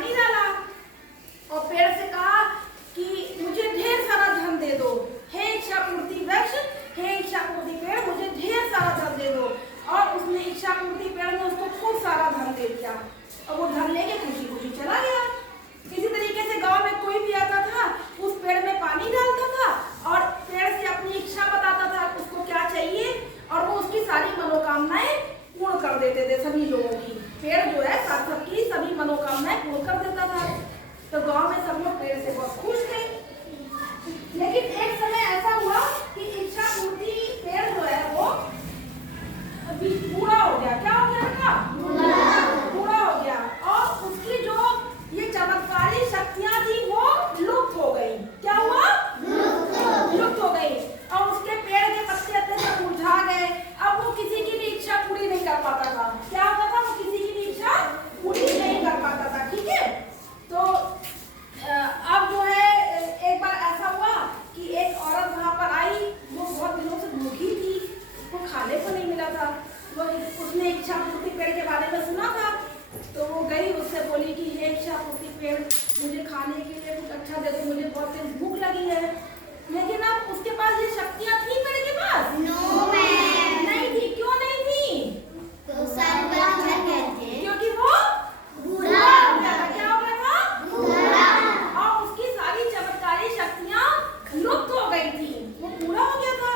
पानी डाला और पेड़ से कहा कि मुझे ढेर सारा धन दे दो, हे इच्छापूर्ति वृक्ष, हे इच्छापूर्ति पेड़, मुझे ढेर सारा धन दे दो। और उसने इच्छापूर्ति पेड़ ने उसको खूब सारा धन दे दिया और वो धन लेके खुशी खुशी चला गया। इसी तरीके से गांव में कोई भी आता था, उस पेड़ में पानी डालता था और पेड़ से अपनी इच्छा बताता था उसको क्या चाहिए और वो उसकी सारी मनोकामनाएं पूर्ण कर देते थे। सभी लोगों की, पेड़ जो है सबकी सभी मनोकामनाएं पूर्ण कर देता था। तो गांव में सब लोग पेड़ से बहुत खुश थे। लेकिन एक समय ऐसा हुआ कि इच्छापूर्ति पेड़ जो है वो अभी बूढ़ा हो गया। क्या हो गया बेटा? बूढ़ा हो गया और उसकी जो ये चमत्कारी शक्तियां थी वो लुप्त हो गई। क्या हुआ? लुप्त हो गई और उसके पेड़ के पत्ते अपने सब मुरझा गए। अब वो किसी की भी इच्छा पूरी नहीं कर पाता था। क्या होता था? वो किसी की भी इच्छा पूरी नहीं कर पाता था। ठीक है, तो अब जो है एक बार ऐसा हुआ कि एक औरत वहां पर आई, वो बहुत दिनों से भूखी थी, उसको खाने को नहीं मिला था। वो उसने इच्छापूर्ति पेड़ के बारे में सुना था, तो वो गई, उससे बोली कि ये इच्छापूर्ति पेड़, मुझे खाने के लिए कुछ अच्छा दे दो, मुझे बहुत तेज भूख लगी है। लेकिन अब उसके पास ये शक्तियां थी पेड़ के पास? नहीं थी। क्यों नहीं थी? क्योंकि वो बूढ़ा हो गया था। क्या हो गया था? और उसकी सारी चमत्कारी शक्तियां लुप्त हो गई थी, वो बूढ़ा हो गया था।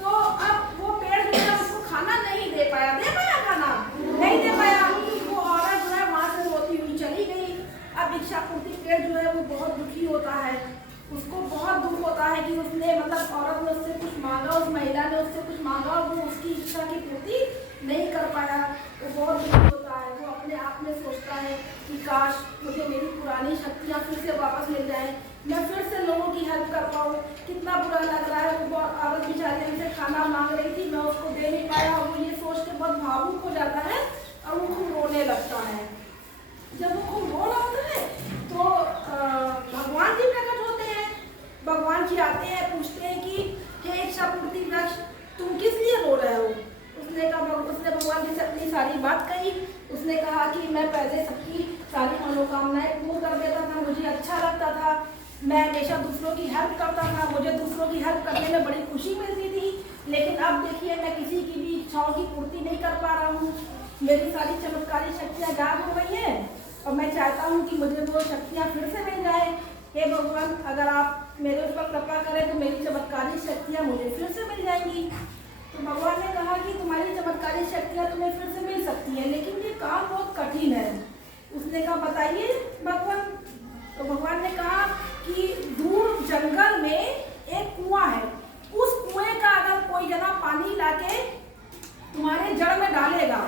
तो अब वो पेड़ जो है उसको खाना नहीं दे पाया। दे पाया खाना? नहीं दे पाया। वो औरत जो है वहां से रोती हुई चली गई। अब इच्छापूर्ति पेड़ जो है वो बहुत दुखी होता है, उसको बहुत दुख होता है कि उसने मतलब औरत ने उससे कुछ मांगा, उस महिला ने उससे कुछ मांगा और वो उसकी इच्छा की पूर्ति नहीं कर पाया। वो बहुत दुखी होता है। वो अपने आप में सोचता है कि काश मुझे मेरी पुरानी शक्तियाँ फिर से वापस मिल जाएं, मैं फिर से लोगों की हेल्प कर पाऊँ। कितना बुरा लग रहा है, वो औरत बेचारी हमसे खाना मांग रही थी, मैं उसको दे नहीं पाया। वो ये सोच के बहुत भावुक हो जाता है और वो खूब रोने लगता है। जब वो खूब रो रहा होता है तो भगवान जी प्रकट होते हैं। भगवान जी आते हैं, पूछते हैं कि हे इच्छापूर्ति वृक्ष, तुम किस लिए रो रहे हो? उसने भगवान जी से अपनी सारी बात कही। उसने कहा कि मैं पहले सबकी सारी मनोकामनाएं पूर्ण कर देता था, मुझे अच्छा लगता था, मैं हमेशा दूसरों की हेल्प करता था, मुझे दूसरों की हेल्प करने में बड़ी खुशी मिलती थी। लेकिन अब देखिए मैं किसी की भी इच्छाओं की पूर्ति नहीं कर पा रहा हूँ। मेरी सारी चमत्कारी शक्तियाँ गायब हो गई हैं और मैं चाहता हूँ कि मुझे वो शक्तियाँ फिर से मिल जाए। हे भगवान, अगर आप मेरे ऊपर कृपा करें तो मेरी चमत्कारी शक्तियाँ मुझे फिर से मिल जाएंगी। तो भगवान ने कहा कि तुम्हारी चमत्कारी शक्तियाँ तुम्हें फिर से मिल सकती हैं, लेकिन ये काम बहुत कठिन है। उसने कहा बताइए भगवान। तो भगवान ने कहा कि दूर जंगल में एक कुआं है, उस कुएं का अगर कोई जना पानी लाके तुम्हारे जड़ में डालेगा,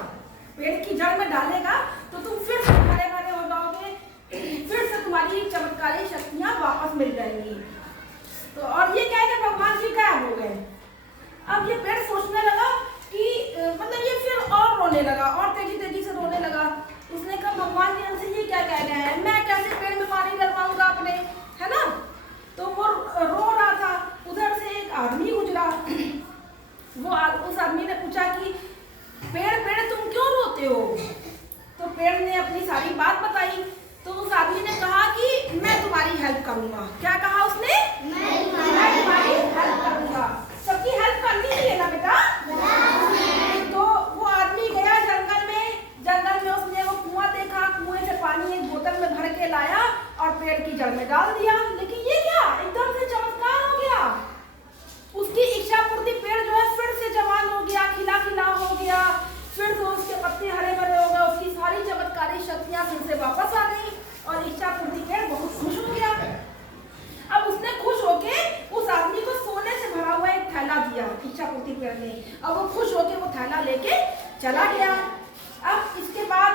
पेड़ की जड़ में डालेगा, तो तुम फिर से हरे भरे हो जाओगे, फिर से तुम्हारी चमत्कारी शक्तियां वापस मिल जाएंगी। तो और ये कह के भगवान जी गायब हो गए। अब ये पेड़ सोचने लगा कि मतलब ये फिर और रोने लगा और तेजी तेजी से रोने लगा। उसने कहा भगवान जी हमसे ये क्या कह रहे हैं, मैं कैसे पेड़ में पानी डलवाऊंगा अपने, है ना? तो वो रो रहा था। उधर से एक आदमी गुजरा। उस आदमी ने पूछा कि पेड़ पेड़ तुम क्यों रोते हो? तो पेड़ ने अपनी सारी बात बताई। तो उस आदमी ने कहा कि मैं तुम्हारी हेल्प करूंगा। क्या कहा उसने? मैं तुम्हारी हेल्प करूंगा। सबकी हेल्प करनी चाहिए ना बेटा। तो वो आदमी गया जंगल में उसने वो कुआं देखा, कुएं से पानी एक बोतल में भर के लाया और पेड़ की जड़ में डाल दिया। लेकिन ये क्या, एकदम से चमत्कार हो गया। उसकी इच्छा पूर्ति पेड़ जो है फिर से जवान हो गया, खिला खिला हो गया, फिर से उसके पत्ते हरे भरे हो गए, उसकी सारी चमत्कारी शक्तियां फिर से वापस आ गई और इच्छा पूर्ति पेड़ बहुत खुश हो गया। अब उसने खुश होके उस आदमी को सोने से भरा हुआ एक थैला दिया इच्छापूर्ति पेड़ ने, और वो खुश होके वो थैला लेके चला गया। अब इसके बाद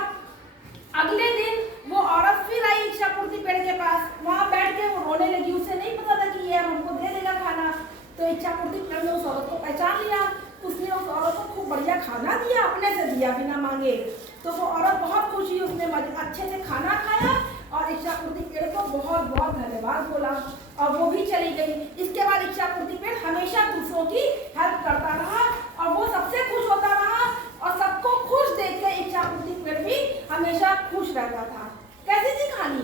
अगले दिन वो औरत फिर आई इच्छापूर्ति पेड़ के पास। वहां बैठ के वो रोने लगी। उसे नहीं पता था कि ये हमको दे देगा खाना। तो इच्छापूर्ति पेड़ ने उस औरत को पहचान लिया। उसने उस औरत को खूब बढ़िया खाना दिया, अपने से दिया बिना मांगे। तो वो औरत बहुत खुश हुई, उसने अच्छे से खाना खाया और इच्छापूर्ति पेड़ को बहुत बहुत धन्यवाद बोला और वो भी चली गई। इसके बाद इच्छापूर्ति पेड़ हमेशा दूसरों की हेल्प करता रहा और वो सबसे खुश होता रहा और सबको खुश देख के इच्छापूर्ति पेड़ भी हमेशा खुश रहता था। कैसी थी कहानी?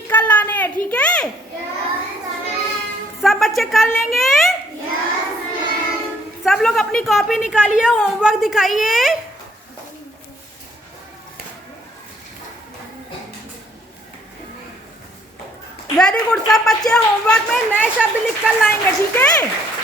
लिख कर लाने हैं, ठीक है? सब बच्चे कर लेंगे? सब लोग अपनी कॉपी निकालिए, होमवर्क दिखाइए। वेरी गुड, सब बच्चे होमवर्क में नए शब्द लिख कर लाएंगे, ठीक है?